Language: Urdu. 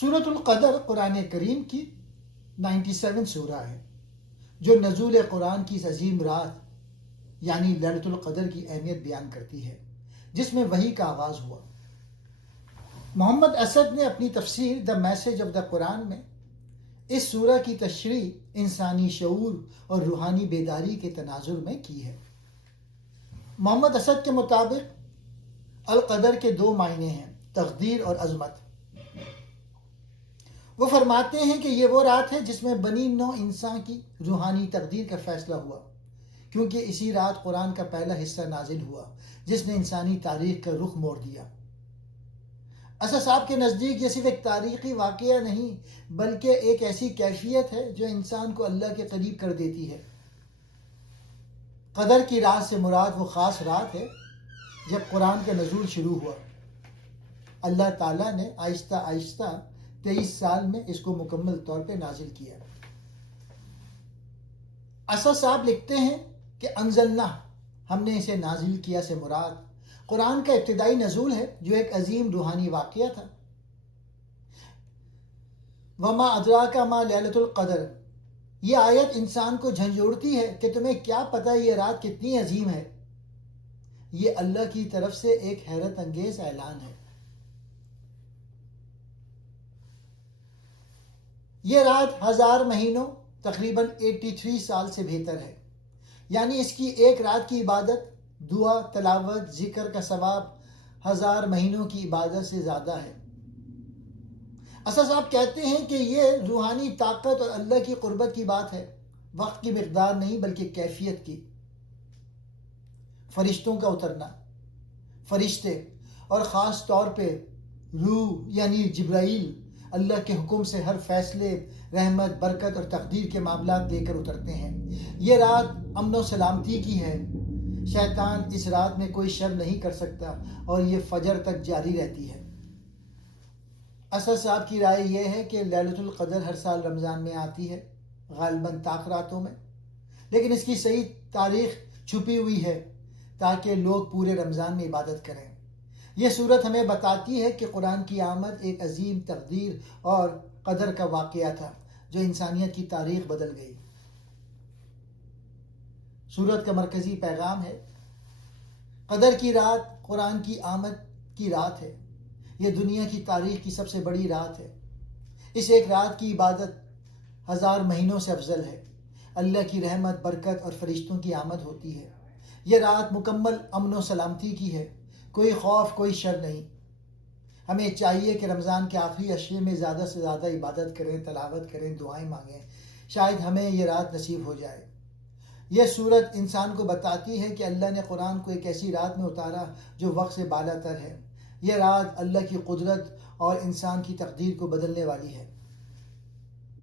سورۃ القدر قرآن کریم کی 97 سورہ ہے جو نزول قرآن کی اس عظیم رات یعنی لیلۃ القدر کی اہمیت بیان کرتی ہے جس میں وحی کا آغاز ہوا۔ محمد اسد نے اپنی تفسیر دا میسج آف دا قرآن میں اس سورہ کی تشریح انسانی شعور اور روحانی بیداری کے تناظر میں کی ہے۔ محمد اسد کے مطابق القدر کے دو معنی ہیں، تقدیر اور عظمت۔ وہ فرماتے ہیں کہ یہ وہ رات ہے جس میں بنی نوع انسان کی روحانی تقدیر کا فیصلہ ہوا، کیونکہ اسی رات قرآن کا پہلا حصہ نازل ہوا جس نے انسانی تاریخ کا رخ موڑ دیا۔ اسد صاحب کے نزدیک یہ صرف ایک تاریخی واقعہ نہیں بلکہ ایک ایسی کیفیت ہے جو انسان کو اللہ کے قریب کر دیتی ہے۔ قدر کی رات سے مراد وہ خاص رات ہے جب قرآن کا نزول شروع ہوا۔ اللہ تعالیٰ نے آہستہ آہستہ 23 سال میں اس کو مکمل طور پہ نازل کیا۔ اسد صاحب لکھتے ہیں کہ انزلنا، ہم نے اسے نازل کیا سے مراد قرآن کا ابتدائی نزول ہے جو ایک عظیم روحانی واقعہ تھا۔ وما ادراک ما لیلۃ القدر، یہ آیت انسان کو جھنجھوڑتی ہے کہ تمہیں کیا پتہ یہ رات کتنی عظیم ہے۔ یہ اللہ کی طرف سے ایک حیرت انگیز اعلان ہے۔ یہ رات 1000 مہینوں تقریباً 83 سال سے بہتر ہے، یعنی اس کی ایک رات کی عبادت، دعا، تلاوت، ذکر کا ثواب 1000 مہینوں کی عبادت سے زیادہ ہے۔ اسد صاحب کہتے ہیں کہ یہ روحانی طاقت اور اللہ کی قربت کی بات ہے، وقت کی مقدار نہیں بلکہ کیفیت کی۔ فرشتوں کا اترنا، فرشتے اور خاص طور پہ روح یعنی جبرائیل اللہ کے حکم سے ہر فیصلے، رحمت، برکت اور تقدیر کے معاملات لے کر اترتے ہیں۔ یہ رات امن و سلامتی کی ہے، شیطان اس رات میں کوئی شر نہیں کر سکتا اور یہ فجر تک جاری رہتی ہے۔ اسد صاحب کی رائے یہ ہے کہ لیلۃ القدر ہر سال رمضان میں آتی ہے، غالباً طاق راتوں میں، لیکن اس کی صحیح تاریخ چھپی ہوئی ہے تاکہ لوگ پورے رمضان میں عبادت کریں۔ یہ صورت ہمیں بتاتی ہے کہ قرآن کی آمد ایک عظیم تقدیر اور قدر کا واقعہ تھا جو انسانیت کی تاریخ بدل گئی۔ سورت کا مرکزی پیغام ہے، قدر کی رات قرآن کی آمد کی رات ہے، یہ دنیا کی تاریخ کی سب سے بڑی رات ہے۔ اس ایک رات کی عبادت 1000 مہینوں سے افضل ہے۔ اللہ کی رحمت، برکت اور فرشتوں کی آمد ہوتی ہے۔ یہ رات مکمل امن و سلامتی کی ہے، کوئی خوف، کوئی شر نہیں۔ ہمیں چاہیے کہ رمضان کے آخری عشرے میں زیادہ سے زیادہ عبادت کریں، تلاوت کریں، دعائیں مانگیں، شاید ہمیں یہ رات نصیب ہو جائے۔ یہ صورت انسان کو بتاتی ہے کہ اللہ نے قرآن کو ایک ایسی رات میں اتارا جو وقت سے بالا تر ہے۔ یہ رات اللہ کی قدرت اور انسان کی تقدیر کو بدلنے والی ہے۔